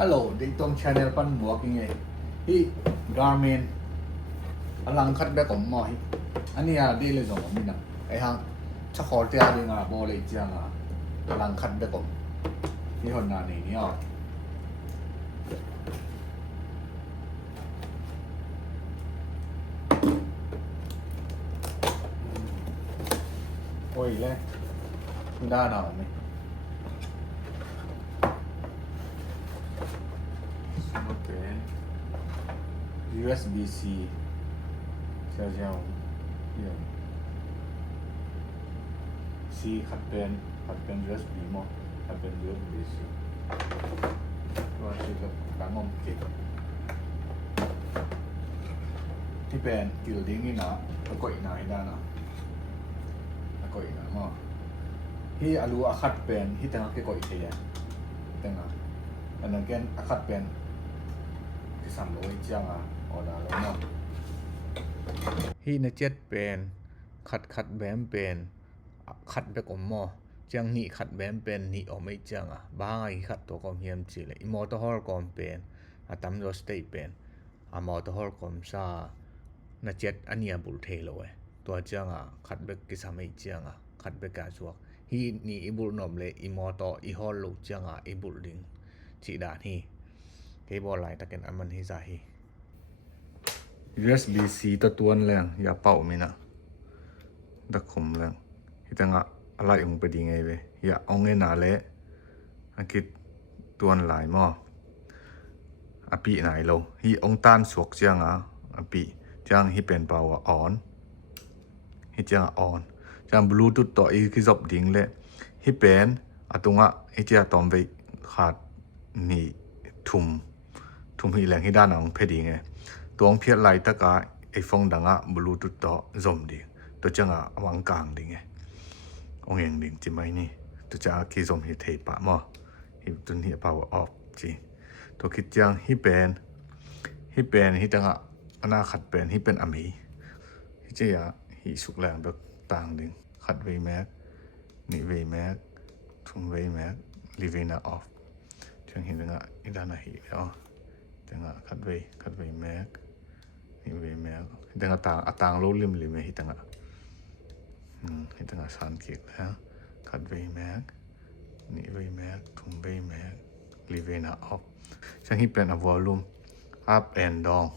Hello, ditong channel pan buak ingay. Hi Garmin alang khat be kom mo hi. Ani ya di le zong mi na. Ai hang cha khol tia de nga bo le chia nga. Alang khat be kom. Hi hon na ni ni a. Oi le. Da na mi. Okay. USB-C 这叫 here C ขัดเป็น USB มั้งขัดเป็น USB-C ว่าชื่อกับดังงมเก็บที่เป็นกิลดิ้งนี่นะแล้วก็อีกหน่อยได้นะแล้วก็อีกหน่อยมั้งที่อารูอาคัดเป็นที่แต่งก็อีกทีแต่งอันนั้นแกนอาคัดเป็นที่300จ้างอ่ะออเดอร์แล้วเนาะฮีนะเจ็ดเป็นขัดแบมเป็นขัดไปกอมมอจังนี่ขัดแบมเป็นนี่ออกไม่จังอ่ะบางไอ้ขัดตัวกอมเฮียมจิเลยอีมอเตอร์ฮอลกอมเป็นอะตัมโดสเตย์เป็นอะมอเตอร์ฮอลกอมซานะเจ็ดอันเนี้ยบุลเทโลเว้ยตัวจังอ่ะขัดไปกิสาไม่จังอ่ะขัดไปกาจวกฮีนี่อีบุลนอมเลยอีมอเตอร์อีฮอลลูจังอ่ะอีบุลดิงจิดานี่เกบอลไลน์ตะเกนอันมันฮิซาฮีUSB-C ตัวแรงอย่าเป่ามินะดักขมแรงที่ตั้งอะไรองไปดีไงเว้ยอย่าเอาเงินหนาเละอังกฤษตัวหลายมั้งอปีไหนเราฮีองต้านสวกจังอปีจังฮีเป็นเป่าอ่อนฮีจังอ่อนจังบลูทูธต่ออีกคือจบดิ่งเลยฮีเป็นตรงฮีจะตอมไปขาดนี่ทุ่มฮีแรงฮีด้านของเพดีไงตัวเพียรไลตะกาไอฟงดังบลูทูธต่อซอมดิตัวจังวางกลางดิไงองเองดิจิไหมนี่ตัวจะคีซอมฮีเทปะมั้งฮีตุนฮีพาวเวอร์ออฟจีตัวคิดจังฮีเป็นฮีจังอนาขัดเป็นฮีเป็นอเมฮีจะฮีสุกแรงแบบต่างดิขัดเวแม็กนี่เวแม็กทุ่มเวแม็กลีเวน่าออฟจังฮีจังอีด้านฮีแล้วจังขัดเวแม็กนี่เวแม็กดังต่างโลลิมลิมฮิตังฮิตังสานเกียกแล้วขัดเวแม็กนี่เวแม็กทุ่มเวแม็กลีเวน่าออฟฉันฮิเป็นวอลลุ่มอัพแอนด์ดาวน์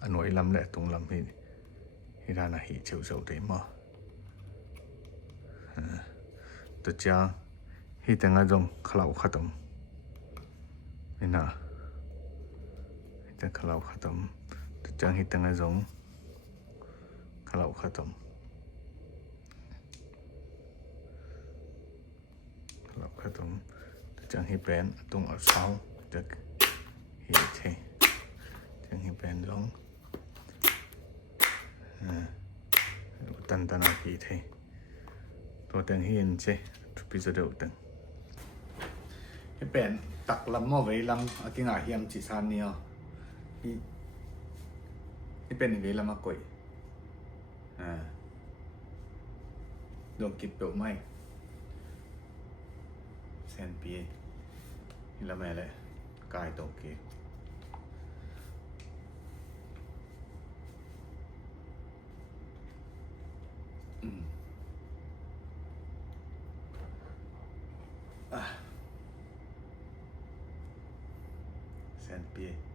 อันหน่วยลำและตรงลำฮิด้านฮิเฉียวๆได้มั้งตัวจ้าฮิตังจงขล่าวขัดมนี่นะฮิตังขล่าวขัดมจังฮิตังจงขล่าวขัดมจังฮิเป็นตรงเอาเสาจากฮิเทจังฮิเป็นจงตันฮิเทตัวตังฮินเจทุกปีจะเดือดตังฮิเป็นตักลำมอไว้ลำกินอาเฮียมจิซานเนียนี่เป็นอย่างนี้แล้วมากกว่าดวงกิบเปลวไหมแซนปีนี่แล้วแม่เลยกายตกเกแซนปี